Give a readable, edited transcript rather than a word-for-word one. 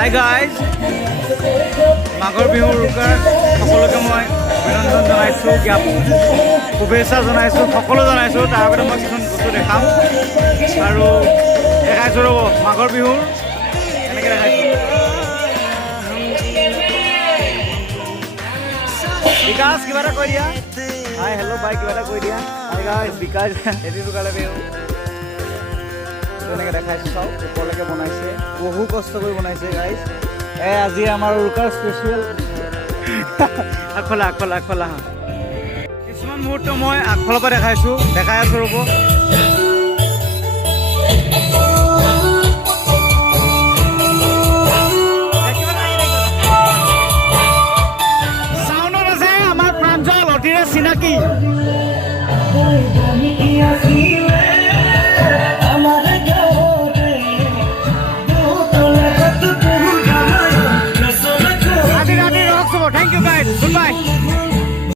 Hi guys, মাঘৰ বিহুৰ উৰুকাৰ সকলোকে মই অভিনন্দন জনাইছোঁ, শুভেচ্ছা জনাইছোঁ, সকলো জনাইছোঁ। তাৰ আগতে মই কিছুমান বস্তু দেখাম আৰু দেখাইছোঁ ৰ'ব। মাঘৰ বিহুৰ এনেকৈ দেখাইছোঁ। বিকাশ কিবা এটা কৈ দিয়া। হাই হেল্ল' বাই কিবা এটা কৈ দিয়া। হাই গাইজ, বিকাশ এটি দোকানে বিহু তেনেকৈ দেখাইছোঁ। চাওক ওপৰলৈকে বনাইছে, বহু কষ্ট কৰি বনাইছে গাইজ। আজি আমাৰ উৰুকাৰ স্পেচিয়েল। আগফালে হা কিছুমান মুহূৰ্ত মই আগফালৰ পৰা দেখাই আছোঁ ৰ'ব। চাউণ্ডত আছে আমাৰ প্ৰাঞ্জল অতিৰে চিনাকি।